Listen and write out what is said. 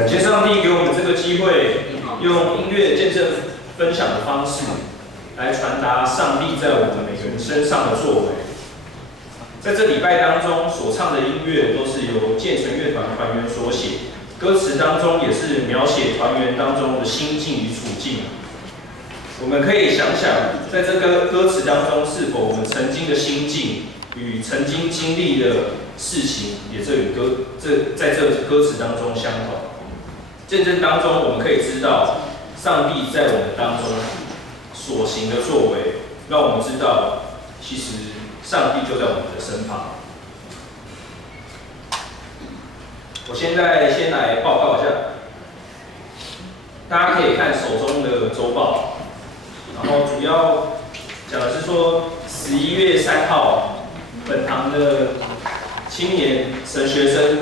感谢上帝给我们这个机会，用音乐见证分享的方式，来传达上帝在我们每个人身上的作为。在这礼拜当中所唱的音乐，都是由建成乐团团员所写，歌词当中也是描写团员当中的心境与处境。我们可以想想，在这个歌词当中，是否我们曾经的心境与曾经经历的事情，也在这歌词当中相同。见证当中，我们可以知道上帝在我们当中所行的作为，让我们知道，其实上帝就在我们的身旁。我现在先来报告一下，大家可以看手中的周报，然后主要讲的是说11月3号，本堂的青年神学生